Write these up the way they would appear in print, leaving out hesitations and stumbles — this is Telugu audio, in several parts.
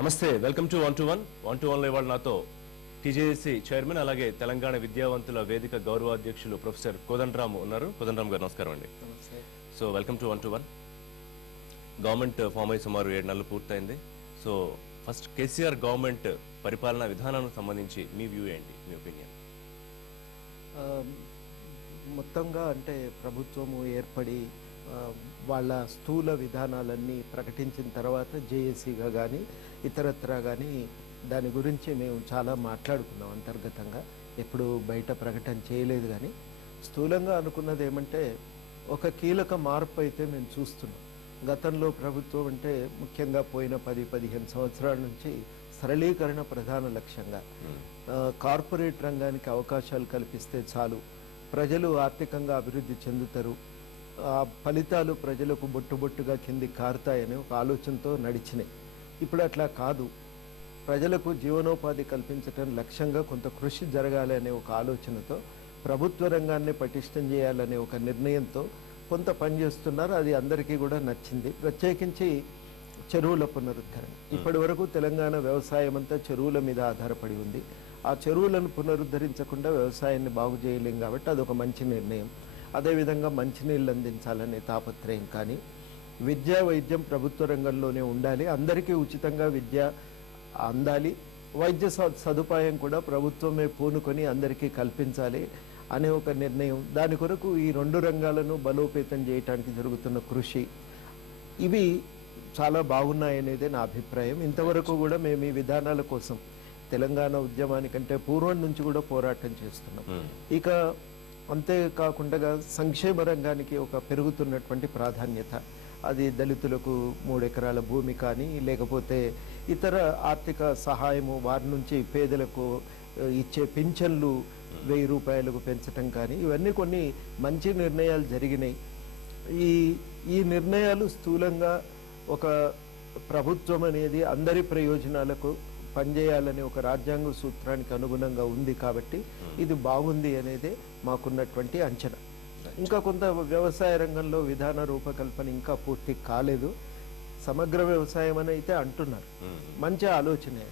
నమస్తే, వెల్కమ్ టు 1-to-1. 1-to-1 లో ఇవాళ నాతో టీజేఏసీ చైర్మన్ అలాగే తెలంగాణ విద్యావంతుల వేదిక గౌరవాధ్యక్షులు ప్రొఫెసర్ కోదండరామ్ ఉన్నారు. కోదండరామ్ గారు నమస్కారం అండి. So welcome to 1-to-1. Government form అయి సుమారు 7 నెలలు పూర్తయింది. సో ఫస్ట్ కేసీఆర్ గవర్నమెంట్ పరిపాలనా విధానానికి సంబంధించి మీ వ్యూ ఏంటి, మీ ఒపీనియన్? మొత్తంగా అంటే ప్రభుత్వము ఏర్పడి వాళ్ళ స్థూల విధానాలన్నీ ప్రకటించిన తర్వాత జేఏసీగా కానీ ఇతరత్రా కానీ దాని గురించి మేము చాలా మాట్లాడుకున్నాం అంతర్గతంగా. ఎప్పుడు బయట ప్రకటన చేయలేదు. కానీ స్థూలంగా అనుకున్నది ఏమంటే ఒక కీలక మార్పు అయితే మేము చూస్తున్నాం. గతంలో ప్రభుత్వం అంటే ముఖ్యంగా పోయిన 10-15 సంవత్సరాల నుంచి సరళీకరణ ప్రధాన లక్ష్యంగా, కార్పొరేట్ రంగానికి అవకాశాలు కల్పిస్తే చాలు, ప్రజలు ఆర్థికంగా అభివృద్ధి చెందుతారు, ఆ ఫలితాలు ప్రజలకు బొట్టుబొట్టుగా కిందికి కారుతాయని ఒక ఆలోచనతో నడిచినాయి. ఇప్పుడు అట్లా కాదు. ప్రజలకు జీవనోపాధి కల్పించడం లక్ష్యంగా కొంత కృషి జరగాలి అనే ఒక ఆలోచనతో ప్రభుత్వ రంగాన్ని పటిష్టం చేయాలనే ఒక నిర్ణయంతో కొంత పనిచేస్తున్నారు. అది అందరికీ కూడా నచ్చింది. ప్రత్యేకించి చెరువుల పునరుద్ధరణ. ఇప్పటి వరకు తెలంగాణ వ్యవసాయం అంతా చెరువుల మీద ఆధారపడి ఉంది. ఆ చెరువులను పునరుద్ధరించకుండా వ్యవసాయాన్ని బాగు చేయలేం కాబట్టి అదొక మంచి నిర్ణయం. అదేవిధంగా మంచినీళ్ళు అందించాలనే తాపత్రయం. కానీ విద్యా వైద్యం ప్రభుత్వ రంగంలోనే ఉండాలి, అందరికీ ఉచితంగా విద్య అందాలి, వైద్య సదుపాయం కూడా ప్రభుత్వమే పూనుకొని అందరికీ కల్పించాలి అనే ఒక నిర్ణయం. దాని కొరకు ఈ 2 రంగాలను బలోపేతం చేయడానికి జరుగుతున్న కృషి, ఇవి చాలా బాగున్నాయనేదే నా అభిప్రాయం. ఇంతవరకు కూడా మేము ఈ విధానాల కోసం తెలంగాణ ఉద్యమానికంటే పూర్వం నుంచి కూడా పోరాటం చేస్తున్నాం. ఇక అంతేకాకుండా సంక్షేమ రంగానికి ఒక పెరుగుతున్నటువంటి ప్రాధాన్యత, అది దళితులకు 3 ఎకరాల భూమి కానీ, లేకపోతే ఇతర ఆర్థిక సహాయము, వారి నుంచి పేదలకు ఇచ్చే పింఛన్లు 1000 రూపాయలకు పెంచటం కానీ, ఇవన్నీ కొన్ని మంచి నిర్ణయాలు జరిగినాయి. ఈ నిర్ణయాలు స్థూలంగా ఒక ప్రభుత్వం అనేది అందరి ప్రయోజనాలకు పనిచేయాలనే ఒక రాజ్యాంగ సూత్రానికి అనుగుణంగా ఉంది కాబట్టి ఇది బాగుంది అనేదే మాకున్నటువంటి అంచనా. ఇంకా కొంత వ్యవసాయ రంగంలో విధాన రూపకల్పన ఇంకా పూర్తి కాలేదు. సమగ్ర వ్యవసాయం అని అయితే అంటున్నారు, మంచి ఆలోచనే.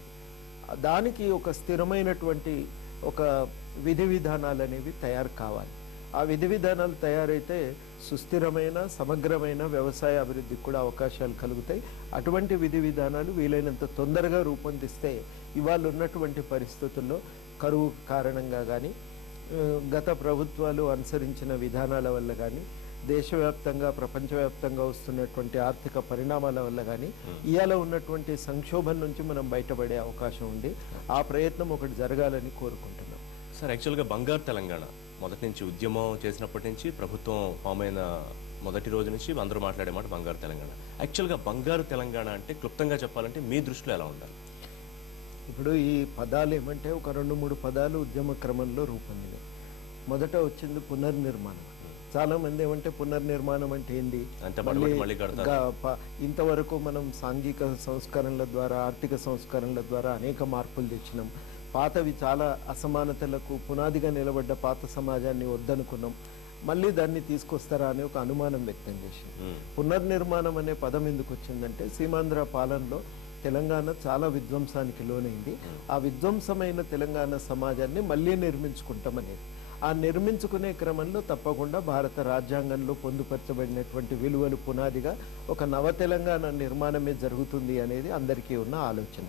దానికి ఒక స్థిరమైనటువంటి ఒక విధి విధానాలు అనేవి తయారు కావాలి. ఆ విధి విధానాలు తయారైతే సుస్థిరమైన సమగ్రమైన వ్యవసాయ అభివృద్ధికి కూడా అవకాశాలు కలుగుతాయి. అటువంటి విధి విధానాలు వీలైనంత తొందరగా రూపొందిస్తే ఇవాళ ఉన్నటువంటి పరిస్థితుల్లో కరువు కారణంగా కానీ, గత ప్రభుత్వాలు అనుసరించిన విధానాల వల్ల కానీ, దేశవ్యాప్తంగా ప్రపంచవ్యాప్తంగా వస్తున్నటువంటి ఆర్థిక పరిణామాల వల్ల కానీ ఇవాళ ఉన్నటువంటి సంక్షోభం నుంచి మనం బయటపడే అవకాశం ఉంది. ఆ ప్రయత్నం ఒకటి జరగాలని కోరుకుంటున్నాం. సార్, యాక్చువల్గా బంగారు తెలంగాణ మొదటి నుంచి ఉద్యమం చేసినప్పటి నుంచి ప్రభుత్వం ఫామ్ అయిన మొదటి రోజు నుంచి అందరూ మాట్లాడే మాట బంగారు తెలంగాణ. యాక్చువల్గా బంగారు తెలంగాణ అంటే క్లుప్తంగా చెప్పాలంటే మీ దృష్టిలో ఎలా ఉండాలి? ఇప్పుడు ఈ పదాలు ఏమంటే ఒక 2-3 పదాలు ఉద్యమ క్రమంలో రూపొందినాయి. మొదట వచ్చింది పునర్నిర్మాణం. చాలా మంది ఏమంటే పునర్నిర్మాణం అంటే ఏంది, ఇంతవరకు మనం సాంఘిక సంస్కరణల ద్వారా, ఆర్థిక సంస్కరణల ద్వారా అనేక మార్పులు తెచ్చినాం, పాతవి చాలా అసమానతలకు పునాదిగా నిలబడ్డ పాత సమాజాన్ని వద్దనుకున్నాం, మళ్ళీ దాన్ని తీసుకొస్తారా అనే ఒక అనుమానం వ్యక్తం చేసింది. పునర్నిర్మాణం అనే పదం ఎందుకు వచ్చిందంటే సీమాంధ్ర పాలనలో తెలంగాణ చాలా విధ్వంసానికి లోనైంది. ఆ విధ్వంసమైన తెలంగాణ సమాజాన్ని మళ్ళీ నిర్మించుకుంటామనేది. ఆ నిర్మించుకునే క్రమంలో తప్పకుండా భారత రాజ్యాంగంలో పొందుపరచబడినటువంటి విలువలు పునాదిగా ఒక నవ తెలంగాణ నిర్మాణమే జరుగుతుంది అనేది అందరికీ ఉన్న ఆలోచన.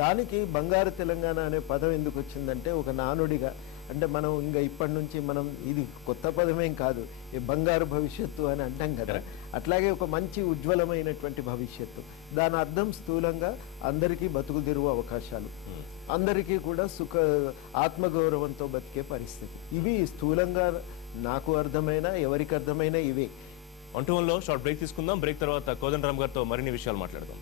దానికి బంగారు తెలంగాణ అనే పదం ఎందుకు వచ్చిందంటే ఒక నానుడిగా, అంటే మనం ఇంకా ఇప్పటి నుంచి మనం ఇది కొత్త పదమేం కాదు, ఈ బంగారు భవిష్యత్తు అని అంటాం కదా, అట్లాగే ఒక మంచి ఉజ్వలమైనటువంటి భవిష్యత్తు. దాని అర్థం స్థూలంగా అందరికీ బతుకుదిరువు అవకాశాలు, అందరికీ కూడా ఆత్మగౌరవంతో బతికే పరిస్థితి. ఇవి స్థూలంగా నాకు అర్థమైన, ఎవరికి అర్థమైనా ఇవే. 1-to-1లో షార్ట్ బ్రేక్ తీసుకుందాం. బ్రేక్ తర్వాత కోదండరామ్ గారితో మరిన్ని విషయాలు మాట్లాడదాం.